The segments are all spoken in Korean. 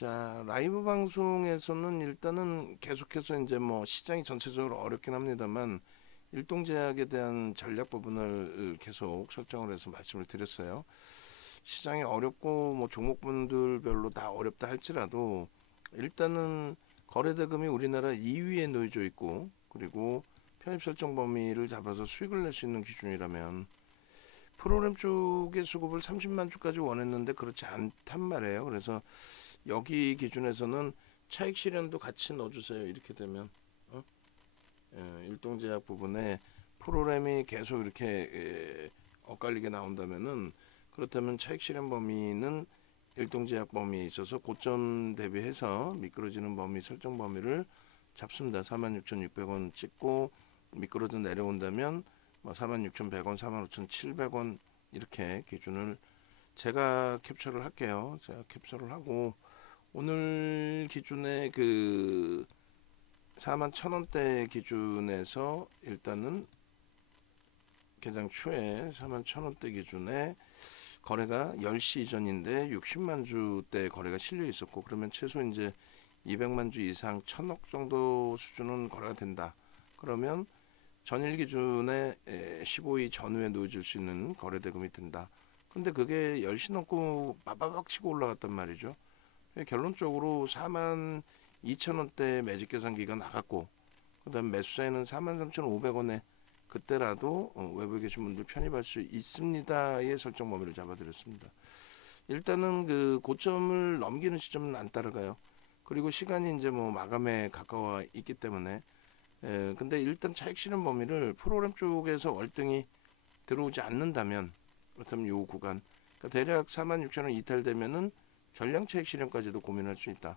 자, 라이브 방송에서는 일단은 계속해서 이제 뭐 시장이 전체적으로 어렵긴 합니다만 일동제약에 대한 전략 부분을 계속 설정을 해서 말씀을 드렸어요. 시장이 어렵고 뭐 종목분들별로 다 어렵다 할지라도 일단은 거래대금이 우리나라 2위에 놓여져 있고, 그리고 편입 설정 범위를 잡아서 수익을 낼 수 있는 기준이라면 프로그램 쪽의 수급을 30만 주까지 원했는데 그렇지 않단 말이에요. 그래서 여기 기준에서는 차익 실현도 같이 넣어주세요. 이렇게 되면 일동제약 부분에 프로그램이 계속 이렇게 엇갈리게 나온다면은, 그렇다면 차익 실현 범위는 일동제약 범위에 있어서 고점 대비해서 미끄러지는 범위 설정 범위를 잡습니다. 46,600원 찍고 미끄러져 내려온다면 뭐 46,100원, 45,700원 이렇게 기준을 제가 캡처를 할게요. 제가 캡처를 하고 오늘 기준에 그 41,000원대 기준에서 일단은 개장 초에 41,000원대 기준에 거래가 10시 이전인데 60만 주대 거래가 실려 있었고, 그러면 최소 이제 200만 주 이상 1,000억 정도 수준은 거래가 된다. 그러면 전일 기준에 15일 전후에 놓여질 수 있는 거래 대금이 된다. 근데 그게 10시 넘고 빠바박 치고 올라갔단 말이죠. 결론적으로 42,000원대 매직 계산기가 나갔고, 그 다음 매수자에는 43,500원에 그때라도 외부에 계신 분들 편입할 수 있습니다의 설정 범위를 잡아드렸습니다. 일단은 그 고점을 넘기는 시점은 안 따라가요. 그리고 시간이 이제 뭐 마감에 가까워 있기 때문에 근데 일단 차익 실현 범위를 프로그램 쪽에서 월등히 들어오지 않는다면, 그렇다면 요 구간, 그러니까 대략 46,000원 이탈되면은 전량 차익 실현까지도 고민할 수 있다.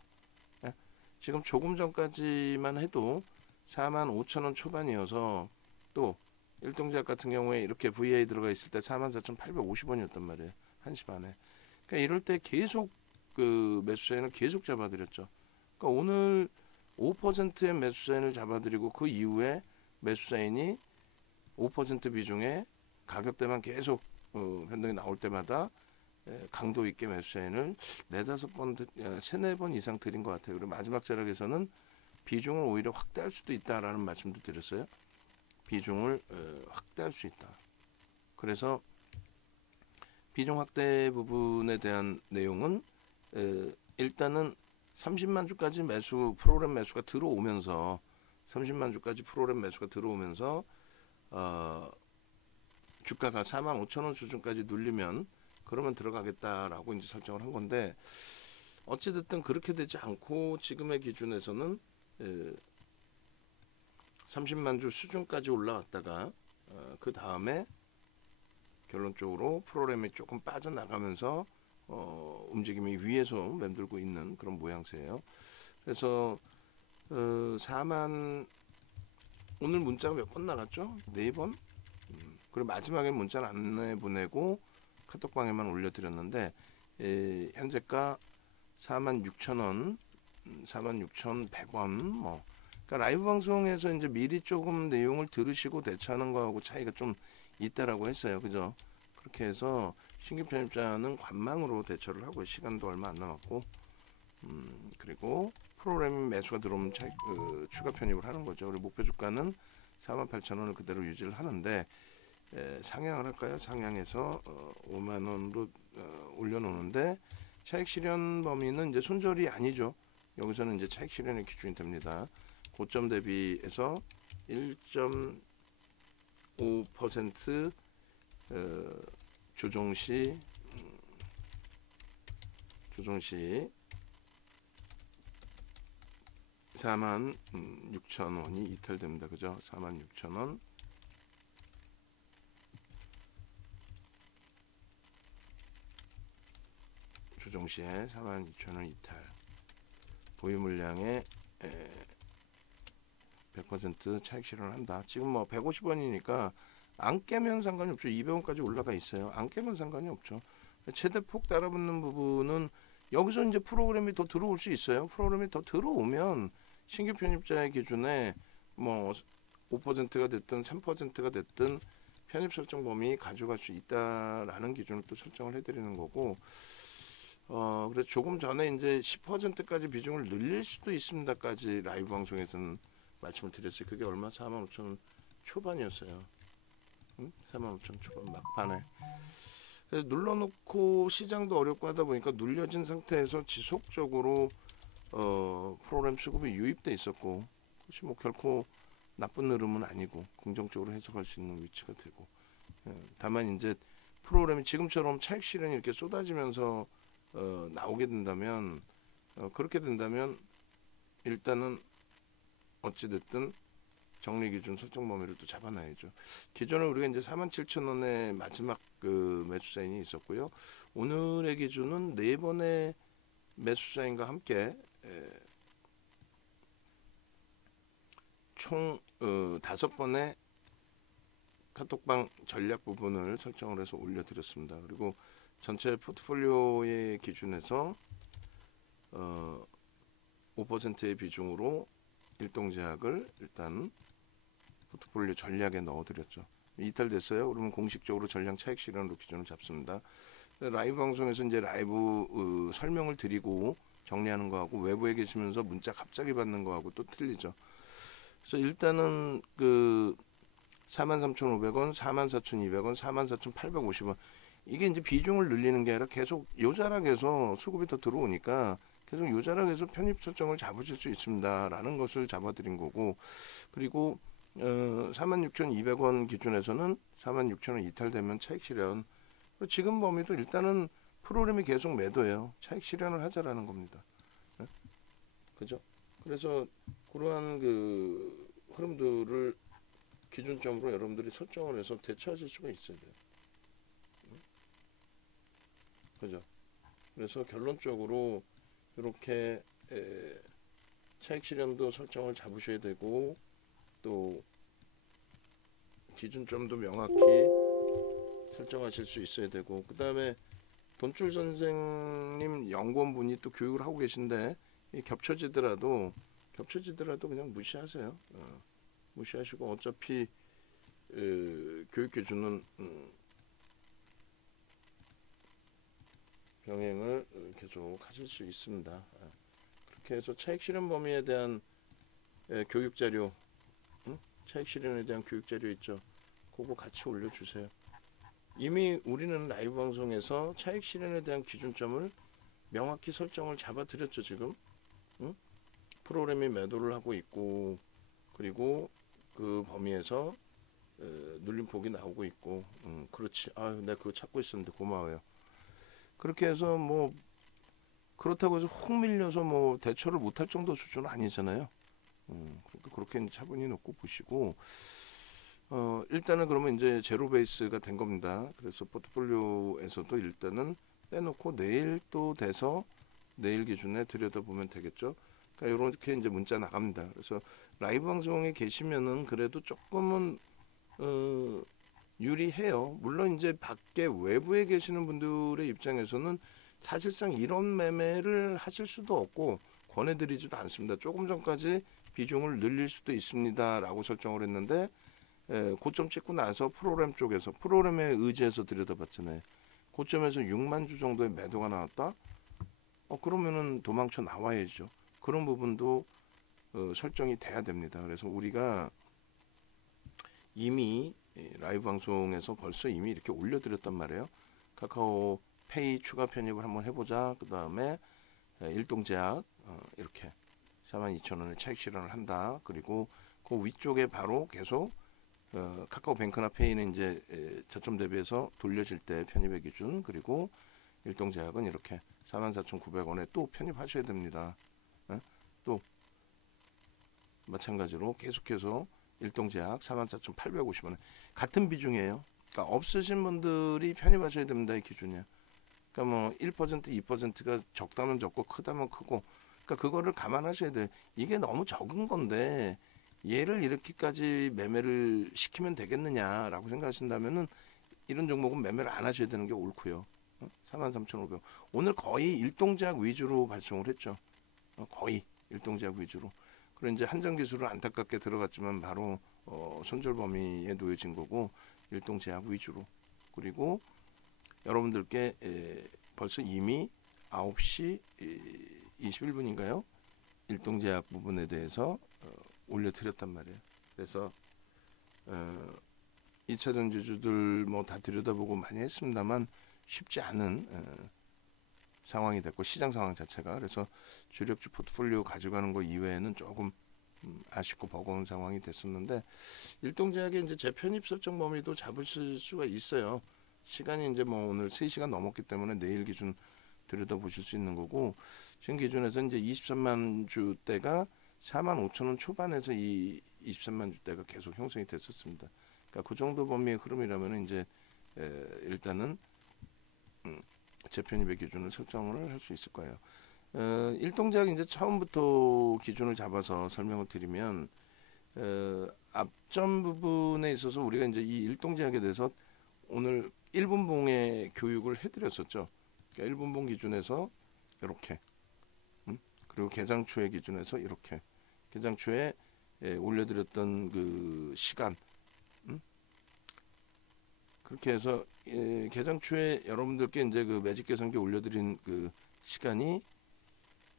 예? 지금 조금 전까지만 해도 45,000원 초반이어서, 또 일동제약 같은 경우에 이렇게 VA 들어가 있을 때 44,850원이었단 말이에요. 1시 반에. 그러니까 이럴 때 계속 그 매수자인을 계속 잡아드렸죠. 그러니까 오늘 5%의 매수자인을 잡아드리고 그 이후에 매수자인이 5% 비중의 가격대만 계속 변동이 나올 때마다 강도 있게 매수자인을 4-5번, 3-4번 이상 드린 것 같아요. 그리고 마지막 자락에서는 비중을 오히려 확대할 수도 있다라는 말씀도 드렸어요. 비중을 확대할 수 있다. 그래서 비중 확대 부분에 대한 내용은 일단은 30만 주까지 매수 프로그램 매수가 들어오면서 30만 주까지 프로그램 매수가 들어오면서 주가가 45,000원 수준까지 눌리면 그러면 들어가겠다라고 이제 설정을 한 건데, 어찌됐든 그렇게 되지 않고 지금의 기준에서는 30만 주 수준까지 올라왔다가 그 다음에 결론적으로 프로그램이 조금 빠져나가면서 움직임이 위에서 맴돌고 있는 그런 모양새예요. 그래서 4만, 오늘 문자가 몇 번 나갔죠? 4번? 그리고 마지막에 문자를 안 내보내고 카톡방에만 올려드렸는데 현재가 46,000원, 46,100원 뭐. 그러니까 라이브 방송에서 이제 미리 조금 내용을 들으시고 대처하는 거하고 차이가 좀 있다라고 했어요. 그죠? 그렇게 해서 신규 편입자는 관망으로 대처를 하고, 시간도 얼마 안 남았고, 그리고 프로그램 매수가 들어오면 추가 편입을 하는 거죠. 그리고 목표 주가는 48,000원을 그대로 유지를 하는데, 상향을 할까요? 상향해서 5만 원으로 올려놓는데, 차익 실현 범위는 이제 손절이 아니죠. 여기서는 이제 차익 실현의 기준이 됩니다. 고점 대비해서 1.5% 조정 시 46,000원이 이탈됩니다. 그죠? 46,000원. 조정 시에 42,000원 이탈. 보유 물량의 100% 차익 실현을 한다. 지금 뭐 150원이니까 안 깨면 상관이 없죠. 200원까지 올라가 있어요. 안 깨면 상관이 없죠. 최대폭 따라붙는 부분은 여기서 이제 프로그램이 더 들어올 수 있어요. 프로그램이 더 들어오면 신규 편입자의 기준에 뭐 5%가 됐든 3%가 됐든 편입 설정 범위 가져갈 수 있다라는 기준을 또 설정을 해드리는 거고, 그래서 조금 전에 이제 10%까지 비중을 늘릴 수도 있습니다까지 라이브 방송에서는 말씀을 드렸어요. 그게 얼마? 45,000원 초반이었어요. 응? 45,000원 초반 막판에. 그래서 눌러놓고 시장도 어렵고 하다 보니까 눌려진 상태에서 지속적으로 프로그램 수급이 유입돼 있었고, 그것이 뭐 결코 나쁜 흐름은 아니고 긍정적으로 해석할 수 있는 위치가 되고, 다만 이제 프로그램이 지금처럼 차익 실현이 이렇게 쏟아지면서 나오게 된다면, 그렇게 된다면 일단은 어찌 됐든 정리 기준 설정 범위를 또 잡아놔야죠. 기존에 우리가 이제 47,000원의 마지막 그 매수 사인이 있었고요. 오늘의 기준은 4번의 매수 사인과 함께 총 5번의 카톡방 전략 부분을 설정을 해서 올려드렸습니다. 그리고 전체 포트폴리오의 기준에서 5%의 비중으로 일동제약을 일단 포트폴리오 전략에 넣어드렸죠. 이탈됐어요. 그러면 공식적으로 전량 차익 실현으로 기준을 잡습니다. 라이브 방송에서 이제 라이브 설명을 드리고 정리하는 거하고 외부에 계시면서 문자 갑자기 받는 거하고 또 틀리죠. 그래서 일단은 그 43,500원, 44,200원, 44,850원 이게 이제 비중을 늘리는 게 아니라 계속 요 자락에서 수급이 더 들어오니까 계속 요 자락에서 편입 설정을 잡으실 수 있습니다라는 것을 잡아드린 거고, 그리고 46,200원 기준에서는 46,000원 이탈되면 차익 실현. 지금 범위도 일단은 프로그램이 계속 매도예요. 차익 실현을 하자라는 겁니다. 네? 그죠? 그래서 그러한 그 흐름들을 기준점으로 여러분들이 설정을 해서 대처하실 수가 있어야 돼요. 그죠? 그래서 결론적으로 이렇게 차익 실현도 설정을 잡으셔야 되고, 또 기준점도 명확히 설정하실 수 있어야 되고, 그 다음에 돈줄 선생님 연구원분이 또 교육을 하고 계신데 겹쳐지더라도 그냥 무시하세요. 무시하시고 어차피 교육 기준은 병행을 계속 하실 수 있습니다. 그렇게 해서 차익 실현 범위에 대한 교육 자료, 차익 실현에 대한 교육 자료 있죠. 그거 같이 올려주세요. 이미 우리는 라이브 방송에서 차익 실현에 대한 기준점을 명확히 설정을 잡아드렸죠. 지금 프로그램이 매도를 하고 있고, 그리고 그 범위에서 눌림폭이 나오고 있고, 그렇지. 아유, 내가 그거 찾고 있었는데 고마워요. 그렇게 해서 뭐 그렇다고 해서 훅 밀려서 뭐 대처를 못할 정도 수준은 아니잖아요. 그러니까 그렇게 차분히 놓고 보시고, 일단은 그러면 이제 제로 베이스가 된 겁니다. 그래서 포트폴리오에서도 일단은 빼놓고 내일 또 돼서 내일 기준에 들여다보면 되겠죠. 그러니까 이렇게 이제 문자 나갑니다. 그래서 라이브 방송에 계시면은 그래도 조금은 유리해요. 물론 이제 밖에 외부에 계시는 분들의 입장에서는 사실상 이런 매매를 하실 수도 없고 권해드리지도 않습니다. 조금 전까지 비중을 늘릴 수도 있습니다라고 설정을 했는데, 고점 찍고 나서 프로그램 쪽에서 프로그램에 의지해서 들여다봤잖아요. 고점에서 6만 주 정도의 매도가 나왔다. 그러면은 도망쳐 나와야죠. 그런 부분도 설정이 돼야 됩니다. 그래서 우리가 이미 라이브 방송에서 벌써 이미 이렇게 올려드렸단 말이에요. 카카오 페이 추가 편입을 한번 해보자. 그 다음에 일동제약 이렇게 42,000원에 차익 실현을 한다. 그리고 그 위쪽에 바로 계속 카카오 뱅크나 페이는 이제 저점 대비해서 돌려질 때 편입의 기준, 그리고 일동제약은 이렇게 44,900원에 또 편입하셔야 됩니다. 또 마찬가지로 계속해서 일동제약 44,850원에 같은 비중이에요. 그러니까 없으신 분들이 편입하셔야 됩니다. 이 기준이야. 그러니까 뭐 1%, 2%가 적다면 적고 크다면 크고, 그러니까 그거를 감안하셔야 돼. 이게 너무 적은 건데 얘를 이렇게까지 매매를 시키면 되겠느냐라고 생각하신다면은 이런 종목은 매매를 안 하셔야 되는 게 옳고요. 43,500원. 오늘 거의 일동제약 위주로 발송을 했죠. 거의 일동제약 위주로. 그리고 이제 한정 기술은 안타깝게 들어갔지만 바로 손절 범위에 놓여진 거고, 일동제약 위주로. 그리고 여러분들께 벌써 이미 9시 21분인가요? 일동제약 부분에 대해서 올려드렸단 말이에요. 그래서 2차 전지주들 뭐 다 들여다보고 많이 했습니다만 쉽지 않은 상황이 됐고, 시장 상황 자체가. 그래서 주력주 포트폴리오 가져가는 거 이외에는 조금 아쉽고 버거운 상황이 됐었는데, 일동제약의 이제 재편입 설정 범위도 잡으실 수가 있어요. 시간이 이제 뭐 오늘 3시간 넘었기 때문에 내일 기준 들여다보실 수 있는 거고, 지금 기준에서 이제 23만 주대가 4만 5천 원 초반에서 이 23만 주대가 계속 형성이 됐었습니다. 그러니까 그 정도 범위의 흐름이라면 이제 일단은 재편입의 기준을 설정을 할 수 있을 거예요. 일동제약 이제 처음부터 기준을 잡아서 설명을 드리면, 앞전 부분에 있어서 우리가 이제 이 일동제약에 대해서 오늘 1분봉의 교육을 해드렸었죠. 그러니까 1분봉 기준에서 이렇게, 그리고 개장초의 기준에서 이렇게, 개장초에 올려드렸던 그 시간, 그렇게 해서 개장초에 여러분들께 이제 그 매직 계산기 올려드린 그 시간이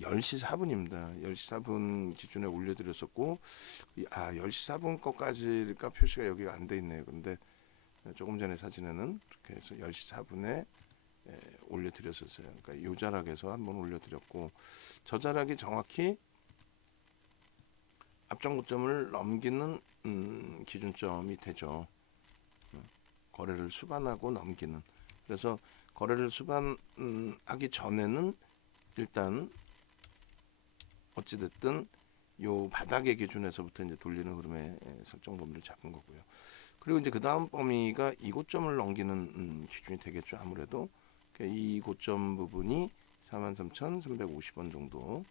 10시 4분입니다. 10시 4분 기준에 올려드렸었고, 10시 4분 거까지가 표시가 여기가 안 돼 있네요. 근데 조금 전에 사진에는 이렇게 해서 10시 4분에 올려드렸었어요. 그러니까 요 자락에서 한번 올려드렸고, 저 자락이 정확히 앞전 고점을 넘기는 기준점이 되죠. 거래를 수반하고 넘기는. 그래서 거래를 수반하기 전에는 일단 어찌됐든 요 바닥의 기준에서부터 이제 돌리는 흐름의 설정 범위를 잡은 거고요. 그리고 이제 그 다음 범위가 이 고점을 넘기는 기준이 되겠죠. 아무래도 이 고점 부분이 43,350원 정도.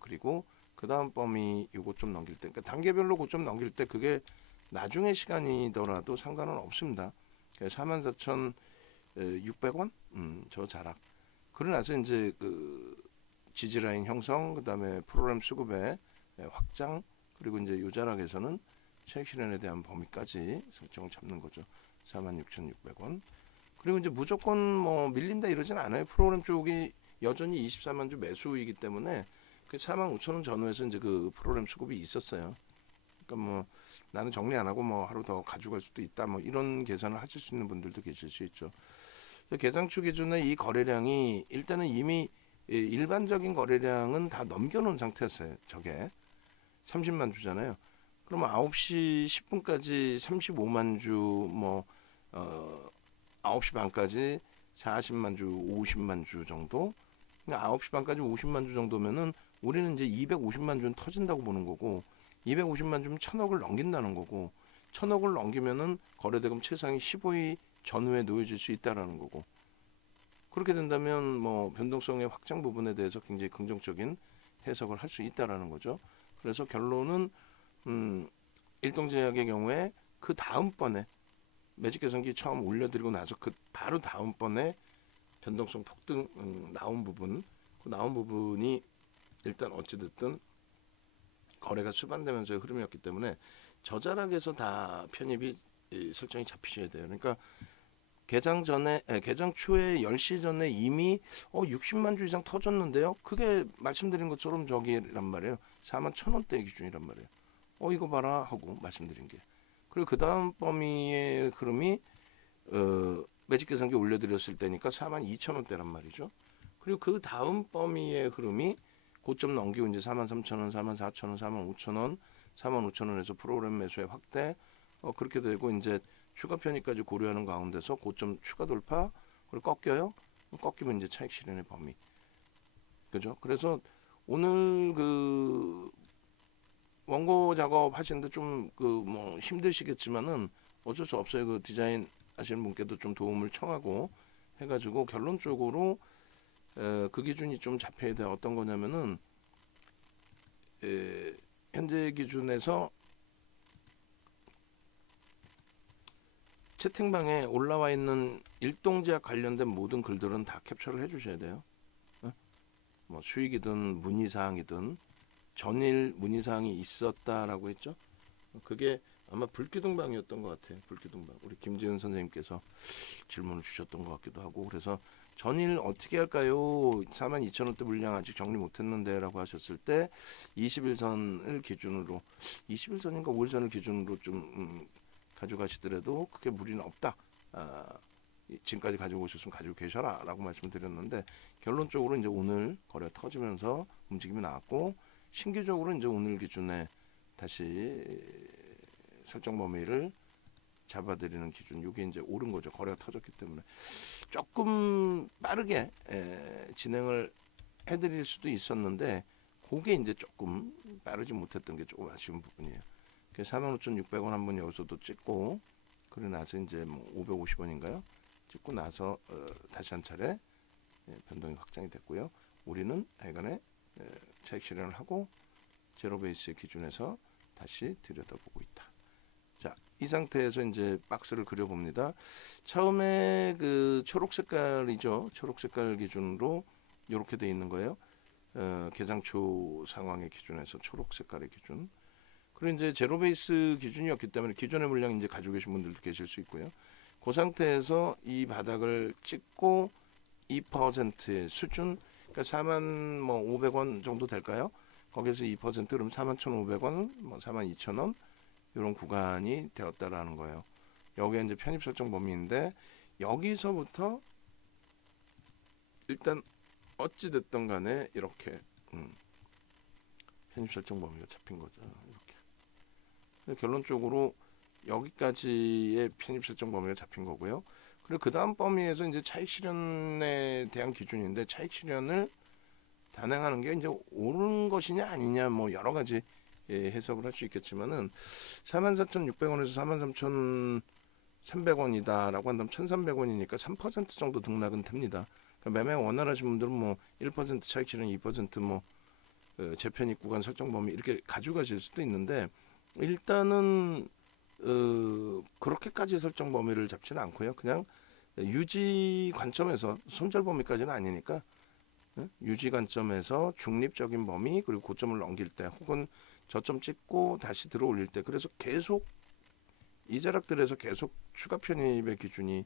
그리고 그 다음 범위 이 고점 넘길 때, 그러니까 단계별로 고점 넘길 때 그게 나중에 시간이더라도 상관은 없습니다. 44,600원 저 자락. 그러고 나서 이제 그 지지라인 형성, 그 다음에 프로그램 수급의 확장, 그리고 이제 요 자락에서는 차익 실현에 대한 범위까지 설정을 잡는 거죠. 46,600원. 그리고 이제 무조건 뭐 밀린다 이러진 않아요. 프로그램 쪽이 여전히 24만 주 매수이기 때문에 그 45,000원 전후에서 이제 그 프로그램 수급이 있었어요. 그러니까 뭐 나는 정리 안 하고 뭐 하루 더 가져갈 수도 있다, 뭐 이런 계산을 하실 수 있는 분들도 계실 수 있죠. 개장초 기준에 이 거래량이 일단은 이미 일반적인 거래량은 다 넘겨놓은 상태였어요. 저게 30만 주잖아요. 그러면 9시 10분까지 35만 주, 뭐 9시 반까지 40만 주, 50만 주 정도. 그러니까 9시 반까지 50만 주 정도면은 우리는 이제 250만 주는 터진다고 보는 거고, 250만 주면 1,000억을 넘긴다는 거고, 1,000억을 넘기면은 거래대금 최상위 15위 전후에 놓여질 수 있다라는 거고, 그렇게 된다면 뭐 변동성의 확장 부분에 대해서 굉장히 긍정적인 해석을 할 수 있다라는 거죠. 그래서 결론은 일동제약의 경우에 그 다음번에 매직 개선기 처음 올려드리고 나서 그 바로 다음번에 변동성 폭등 나온 부분, 그 나온 부분이 일단 어찌됐든 거래가 수반되면서의 흐름이었기 때문에 저자락에서 다 편입이 설정이 잡히셔야 돼요. 그러니까 개장 초에 10시 전에 이미 60만 주 이상 터졌는데요. 그게 말씀드린 것처럼 저기란 말이에요. 41,000원대 기준이란 말이에요. 이거 봐라 하고 말씀드린 게. 그리고 그 다음 범위의 흐름이 매직 계산기 올려드렸을 때니까 42,000원대란 말이죠. 그리고 그 다음 범위의 흐름이 고점 넘기고 이제 43,000원, 44,000원, 45,000원, 45,000원에서 프로그램 매수의 확대, 그렇게 되고 이제 추가 편입까지 고려하는 가운데서 고점 추가 돌파, 그리고 꺾여요. 꺾이면 이제 차익 실현의 범위. 그죠? 그래서 오늘 그 원고 작업 하시는데 좀 그 뭐 힘드시겠지만은 어쩔 수 없어요. 그 디자인 하시는 분께도 좀 도움을 청하고 해가지고 결론적으로 그 기준이 좀 잡혀야 돼. 어떤 거냐면은 현재 기준에서 채팅방에 올라와 있는 일동제약 관련된 모든 글들은 다 캡처를 해주셔야 돼요. 뭐 수익이든 문의사항이든 전일 문의사항이 있었다라고 했죠. 그게 아마 불기둥방이었던 것 같아요. 불기둥방. 우리 김지은 선생님께서 질문을 주셨던 것 같기도 하고, 그래서 전일 어떻게 할까요? 42,000원대 물량 아직 정리 못했는데 라고 하셨을 때 21선을 기준으로 21선인가 5일선을 기준으로 좀 가져가시더라도 크게 무리는 없다. 지금까지 가지고 오셨으면 가지고 계셔라 라고 말씀을 드렸는데, 결론적으로 이제 오늘 거래 터지면서 움직임이 나왔고, 신규적으로 이제 오늘 기준에 다시 설정 범위를 잡아드리는 기준, 이게 이제 오른 거죠. 거래가 터졌기 때문에 조금 빠르게 진행을 해드릴 수도 있었는데, 그게 이제 조금 빠르지 못했던 게 조금 아쉬운 부분이에요. 그래서 45,600원 한번 여기서도 찍고, 그러고 나서 이제 뭐 550원인가요? 찍고 나서 다시 한 차례 변동이 확장이 됐고요. 우리는 하여간에 차익 실현을 하고 제로 베이스 기준에서 다시 들여다보고 있다. 자, 이 상태에서 이제 박스를 그려봅니다. 처음에 그 초록 색깔이죠. 초록 색깔 기준으로 이렇게 돼 있는 거예요. 개장초 상황의 기준에서 초록 색깔의 기준. 그리고 이제 제로 베이스 기준이었기 때문에 기존의 물량 이제 가지고 계신 분들도 계실 수 있고요. 그 상태에서 이 바닥을 찍고 2%의 수준, 그러니까 45,500원 정도 될까요? 거기서 2% 그럼 41,500원, 뭐 42,000원 이런 구간이 되었다라는 거예요. 여기에 이제 편입 설정 범위인데, 여기서부터 일단 어찌 됐든 간에 이렇게 편입 설정 범위가 잡힌 거죠. 이렇게. 결론적으로 여기까지의 편입 설정 범위가 잡힌 거고요. 그리고 그 다음 범위에서 이제 차익 실현에 대한 기준인데, 차익 실현을 단행하는 게 이제 옳은 것이냐 아니냐, 뭐 여러 가지 해석을 할 수 있겠지만은 44,600원에서 43,300원이다라고 한다면 1,300원이니까 3% 정도 등락은 됩니다. 그러니까 매매 원활하신 분들은 뭐 1% 차익 실현, 2%뭐 재편입 구간 설정 범위 이렇게 가져가실 수도 있는데, 일단은 그렇게까지 설정 범위를 잡지는 않고요. 그냥 유지 관점에서, 손절 범위까지는 아니니까 유지 관점에서 중립적인 범위, 그리고 고점을 넘길 때 혹은 저점 찍고 다시 들어 올릴 때, 그래서 계속 이 자락들에서 계속 추가 편입의 기준이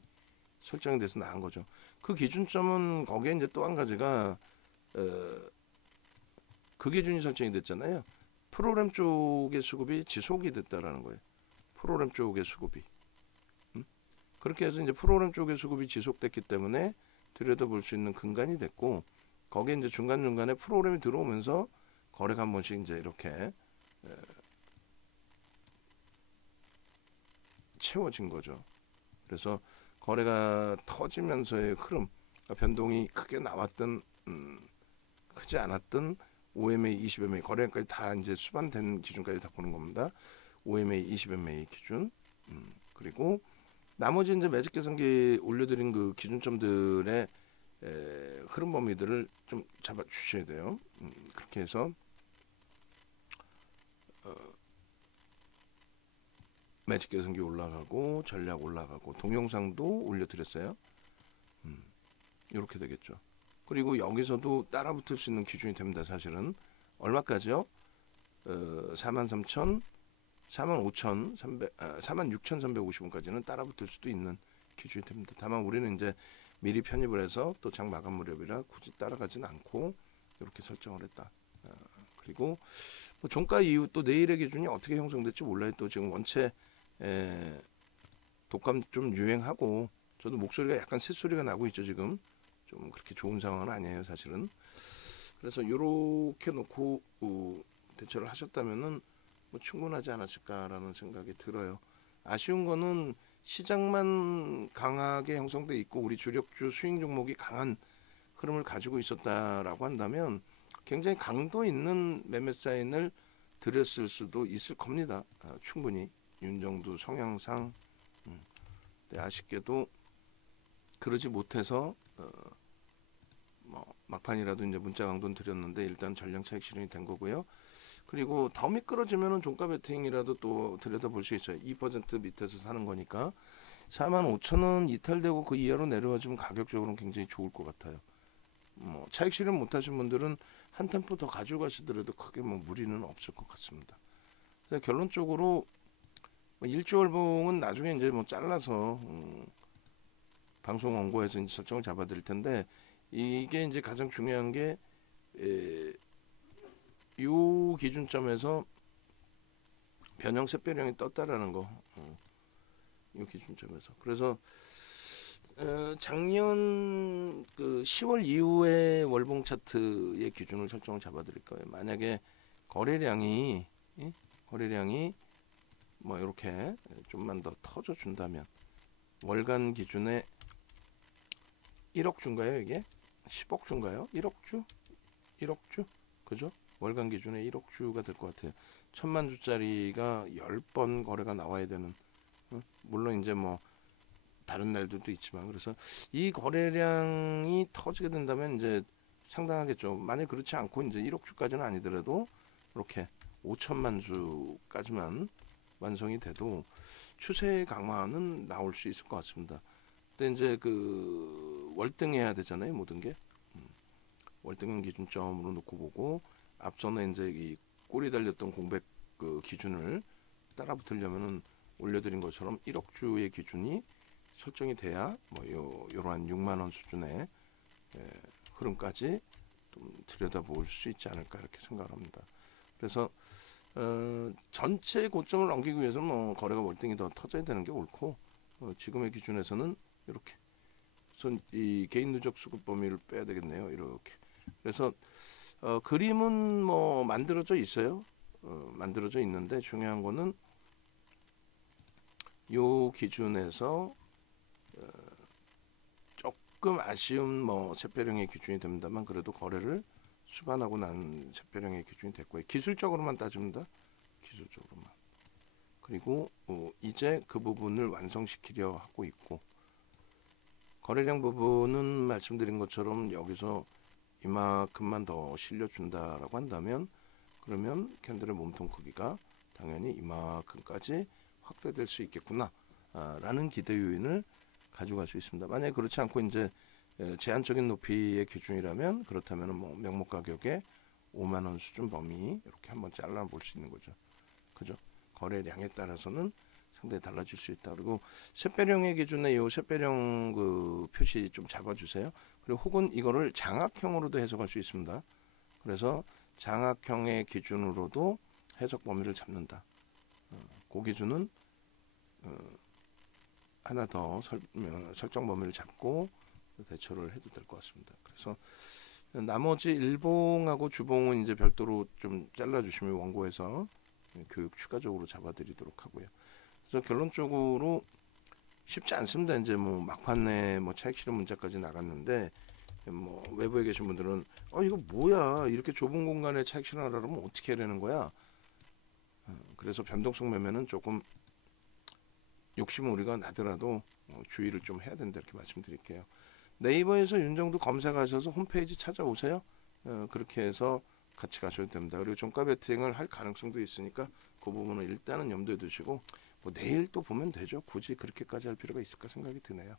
설정이 돼서 나온 거죠. 그 기준점은 거기에 이제 또 한 가지가 그 기준이 설정이 됐잖아요. 프로그램 쪽의 수급이 지속이 됐다라는 거예요. 프로그램 쪽의 수급이. 그렇게 해서 이제 프로그램 쪽의 수급이 지속됐기 때문에 들여다볼 수 있는 근간이 됐고, 거기에 이제 중간중간에 프로그램이 들어오면서 거래가 한 번씩 이제 이렇게 채워진 거죠. 그래서 거래가 터지면서의 흐름, 그러니까 변동이 크게 나왔든 크지 않았든 OMA, 20MA 거래량까지 다 이제 수반된 기준까지 다 보는 겁니다. OMA, 20MA 기준. 그리고 나머지 이제 매직 계산기 올려드린 그 기준점들의 흐름 범위들을 좀 잡아 주셔야 돼요. 그렇게 해서 매직 계산기 올라가고 전략 올라가고 동영상도 올려드렸어요. 이렇게 되겠죠. 그리고 여기서도 따라붙을 수 있는 기준이 됩니다. 사실은 얼마까지요? 43,000, 46,350원까지는 따라붙을 수도 있는 기준이 됩니다. 다만 우리는 이제 미리 편입을 해서 또 장 마감 무렵이라 굳이 따라가지는 않고 이렇게 설정을 했다. 그리고 뭐 종가 이후 또 내일의 기준이 어떻게 형성될지 몰라요. 또 지금 원체 독감 좀 유행하고, 저도 목소리가 약간 새소리가 나고 있죠. 지금 좀 그렇게 좋은 상황은 아니에요, 사실은. 그래서 이렇게 놓고 대처를 하셨다면은 뭐 충분하지 않았을까라는 생각이 들어요. 아쉬운 거는 시장만 강하게 형성돼 있고 우리 주력주 수익 종목이 강한 흐름을 가지고 있었다라고 한다면 굉장히 강도 있는 매매 사인을 드렸을 수도 있을 겁니다. 충분히 윤정도 성향상. 네, 아쉽게도 그러지 못해서 뭐 막판이라도 이제 문자 강돈 드렸는데 일단 전량 차익 실현이 된 거고요. 그리고 더 미끄러지면은 종가 베팅이라도 또 들여다볼 수 있어요. 2% 밑에서 사는 거니까 45,000원 이탈되고 그 이하로 내려와주면 가격적으로는 굉장히 좋을 것 같아요. 뭐 차익 실현 못하신 분들은 한 템포 더 가져가시더라도 크게 뭐 무리는 없을 것 같습니다. 그래서 결론적으로 뭐 일조월봉은 나중에 이제 뭐 잘라서 방송 원고에서 이제 설정을 잡아드릴 텐데 이게 이제 가장 중요한 게 요 기준점에서 변형 샛별형이 떴다라는 거. 요 기준점에서. 그래서 작년 그 10월 이후에 월봉 차트의 기준을 설정을 잡아드릴 거예요. 만약에 거래량이 예? 거래량이 뭐 이렇게 좀만 더 터져 준다면 월간 기준에 1억 주인가요? 이게 10억 주인가요? 1억 주? 1억 주? 그죠? 월간 기준에 1억 주가 될 것 같아요. 1000만 주짜리가 10번 거래가 나와야 되는 물론 이제 뭐 다른 날들도 있지만 그래서 이 거래량이 터지게 된다면 이제 상당하겠죠. 만약 그렇지 않고 이제 1억 주까지는 아니더라도 이렇게 5천만 주까지만 완성이 돼도 추세 강화는 나올 수 있을 것 같습니다. 근데 이제 그 월등해야 되잖아요, 모든 게. 월등한 기준점으로 놓고 보고 앞서는 이제 이 꼬리 달렸던 공백 그 기준을 따라 붙으려면은 올려드린 것처럼 1억 주의 기준이 설정이 돼야 뭐 요러한 6만 원 수준의 흐름까지 좀 들여다볼 수 있지 않을까 이렇게 생각합니다. 그래서 전체 고점을 넘기기 위해서는 뭐 거래가 월등히 더 터져야 되는 게 옳고 지금의 기준에서는 이렇게 우선 이 개인 누적 수급 범위를 빼야 되겠네요. 이렇게. 그래서 그림은 뭐 만들어져 있어요. 만들어져 있는데 중요한 거는 요 기준에서 조금 아쉬운 뭐 샛별형의 기준이 됩니다만 그래도 거래를 수반하고 난 샛별형의 기준이 됐고요. 기술적으로만 따집니다. 기술적으로만. 그리고 이제 그 부분을 완성시키려 하고 있고 거래량 부분은 말씀드린 것처럼 여기서 이만큼만 더 실려준다라고 한다면 그러면 캔들의 몸통 크기가 당연히 이만큼까지 확대될 수 있겠구나 라는 기대 요인을 가져갈 수 있습니다. 만약에 그렇지 않고 이제 제한적인 높이의 기준이라면 그렇다면 뭐 명목 가격에 5만 원 수준 범위 이렇게 한번 잘라볼 수 있는 거죠. 그죠? 거래량에 따라서는 상당히 달라질 수 있다. 그리고 샛별형의 기준에 이 샛별형 그 표시 좀 잡아주세요. 그리고 혹은 이거를 장악형으로도 해석할 수 있습니다. 그래서 장악형의 기준으로도 해석 범위를 잡는다. 그 기준은 하나 더 설정 범위를 잡고 대처를 해도 될 것 같습니다. 그래서 나머지 일봉하고 주봉은 이제 별도로 좀 잘라주시면 원고에서 교육 추가적으로 잡아드리도록 하고요. 그래서 결론적으로 쉽지 않습니다. 이제 뭐 막판에 뭐 차익 실현 문자까지 나갔는데 뭐 외부에 계신 분들은 이거 뭐야 이렇게 좁은 공간에 차익 실현하려면 어떻게 해야 되는 거야. 그래서 변동성 매매는 조금 욕심은 우리가 나더라도 주의를 좀 해야 된다 이렇게 말씀드릴게요. 네이버에서 윤정도 검색하셔서 홈페이지 찾아오세요. 그렇게 해서 같이 가셔도 됩니다. 그리고 종가 베팅을 할 가능성도 있으니까 그 부분은 일단은 염두에 두시고 뭐 내일 또 보면 되죠. 굳이 그렇게까지 할 필요가 있을까 생각이 드네요.